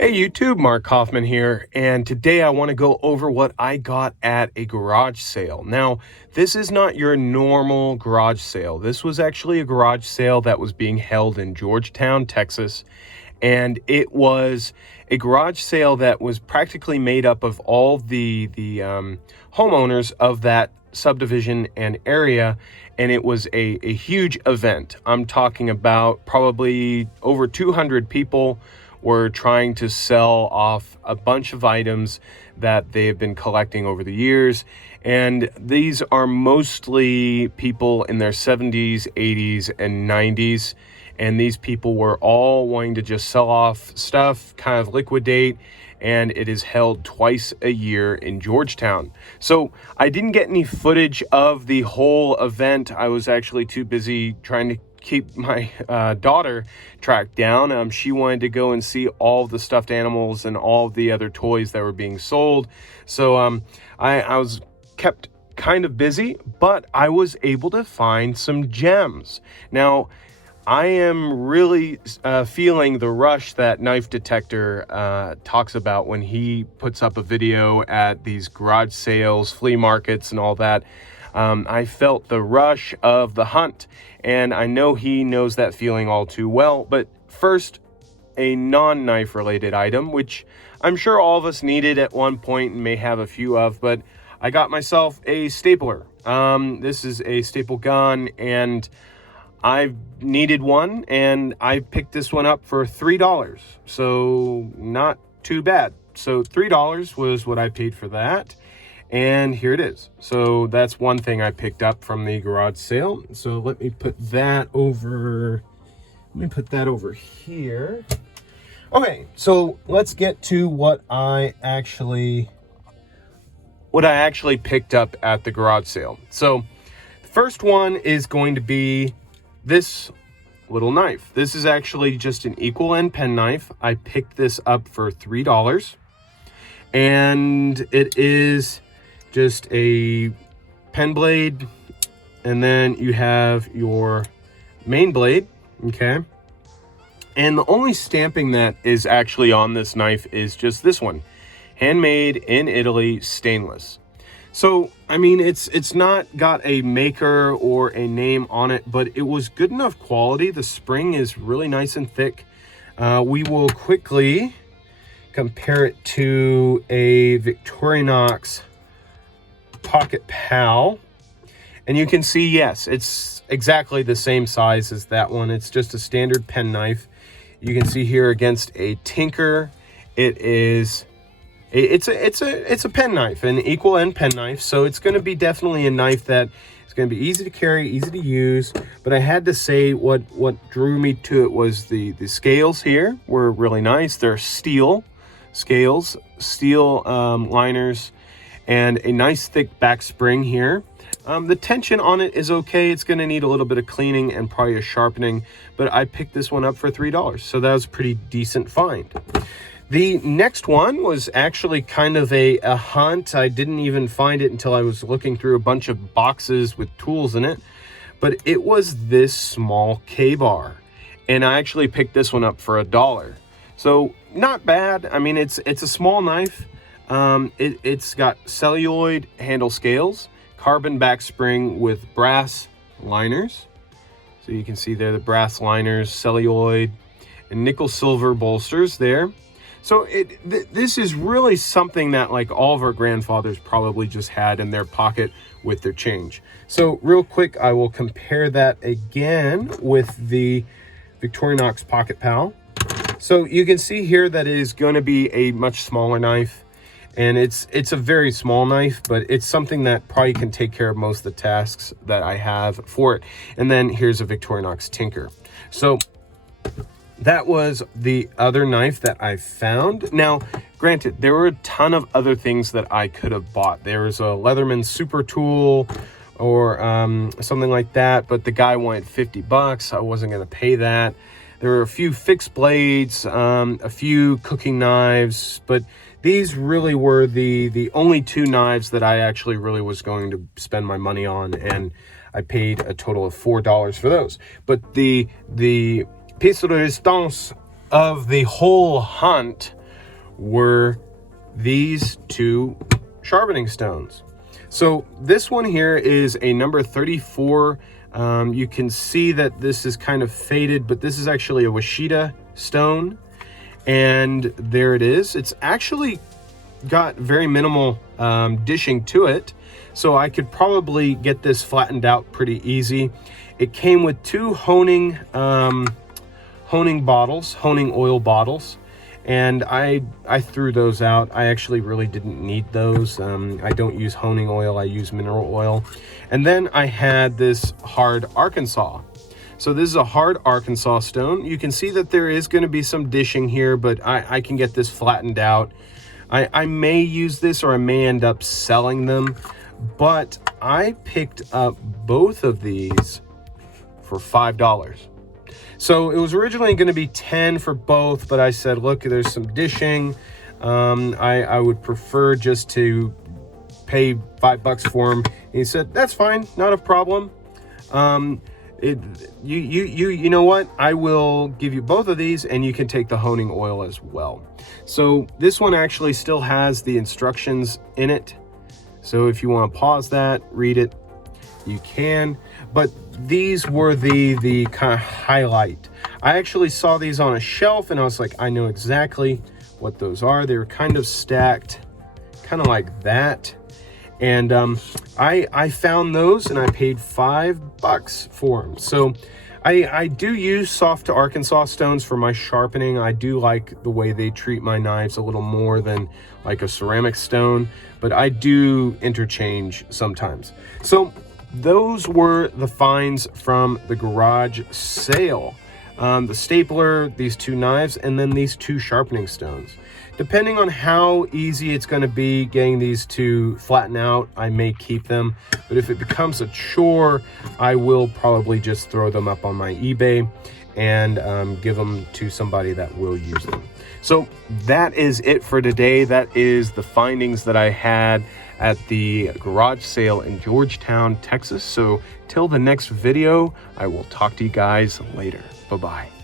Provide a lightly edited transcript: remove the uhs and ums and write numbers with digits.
Hey YouTube, Mark Hoffman here, and today I want to go over what I got at a garage sale. Now, this is not your normal garage sale. This was actually a garage sale that was being held in Georgetown, Texas, and it was a garage sale that was practically made up of all the homeowners of that subdivision and area, and it was a huge event. I'm talking about probably over 200 people were trying to sell off a bunch of items that they have been collecting over the years. And these are mostly people in their 70s, 80s, and 90s. And these people were all wanting to just sell off stuff, kind of liquidate. And it is held twice a year in Georgetown. So I didn't get any footage of the whole event. I was actually too busy trying to keep my daughter tracked down. She wanted to go and see all the stuffed animals and all the other toys that were being sold. So I was kept kind of busy, but I was able to find some gems. Now, I am really feeling the rush that Knife Detector talks about when he puts up a video at these garage sales, flea markets, and all that. I felt the rush of the hunt, and I know he knows that feeling all too well. But first, a non-knife related item, which I'm sure all of us needed at one point and may have a few of, but I got myself a stapler. This is a staple gun, and I've needed one, and I picked this one up for $3, so not too bad. So $3 was what I paid for that. And here it is. So that's one thing I picked up from the garage sale. So let me put that over. Here. Okay, so let's get to what I actually picked up at the garage sale. So the first one is going to be this little knife. This is actually just an equal end pen knife. I picked this up for $3, and it is just a pen blade, and then you have your main blade, okay? And the only stamping that is actually on this knife is just this one, handmade in Italy, stainless. So, I mean, it's not got a maker or a name on it, but it was good enough quality. The spring is really nice and thick. We will quickly compare it to a Victorinox Pocket Pal, and you can see, yes, it's exactly the same size as that one. It's just a standard pen knife. You can see here against a Tinker, it's a pen knife, an equal end pen knife. So it's going to be definitely a knife that is going to be easy to carry, easy to use. But I had to say what drew me to it was the scales here were really nice. They're steel scales, steel liners, and a nice thick back spring here. The tension on it is okay. It's going to need a little bit of cleaning and probably a sharpening, but I picked this one up for $3, so that was a pretty decent find. The next one was actually kind of a hunt. I didn't even find it until I was looking through a bunch of boxes with tools in it, but it was this small K-bar, and I actually picked this one up for $1. So not bad. I mean, it's a small knife. It's got celluloid handle scales, carbon back spring with brass liners. So you can see there the brass liners, celluloid, and nickel silver bolsters there. So this is really something that like all of our grandfathers probably just had in their pocket with their change. So real quick, I will compare that again with the Victorinox Pocket Pal. So you can see here that it is going to be a much smaller knife. And it's a very small knife, but it's something that probably can take care of most of the tasks that I have for it. And then here's a Victorinox Tinker. So that was the other knife that I found. Now, granted, there were a ton of other things that I could have bought. There was a Leatherman Super Tool or something like that, but the guy wanted $50. I wasn't going to pay that. There were a few fixed blades, a few cooking knives, but these really were the only two knives that I actually really was going to spend my money on, and I paid a total of $4 for those. But the piece de resistance of the whole hunt were these two sharpening stones. So this one here is a number 34. You can see that this is kind of faded, but this is actually a Washita stone. And there it is. It's actually got very minimal dishing to it, so I could probably get this flattened out pretty easy. It came with two honing oil bottles, and I threw those out. I actually really didn't need those. I don't use honing oil, I use mineral oil. And then I had this hard Arkansas. So this is a hard Arkansas stone. You can see that there is going to be some dishing here, but I can get this flattened out. I may use this, or I may end up selling them, but I picked up both of these for $5. So it was originally going to be 10 for both, but I said, look, there's some dishing. I would prefer just to pay $5 for them. And he said, that's fine, not a problem. You know what? I will give you both of these, and you can take the honing oil as well. So this one actually still has the instructions in it. So if you want to pause that, read it, you can. But these were the kind of highlight. I actually saw these on a shelf, and I was like, I know exactly what those are. They were kind of stacked, kind of like that. And I found those, and I paid $5 for them. So I do use soft to Arkansas stones for my sharpening. I do like the way they treat my knives a little more than like a ceramic stone, but I do interchange sometimes. So those were the finds from the garage sale. The stapler, these two knives, and then these two sharpening stones. Depending on how easy it's going to be getting these to flatten out, I may keep them. But if it becomes a chore, I will probably just throw them up on my eBay and give them to somebody that will use them. So that is it for today. That is the findings that I had at the garage sale in Georgetown, Texas. So till the next video, I will talk to you guys later. Bye-bye.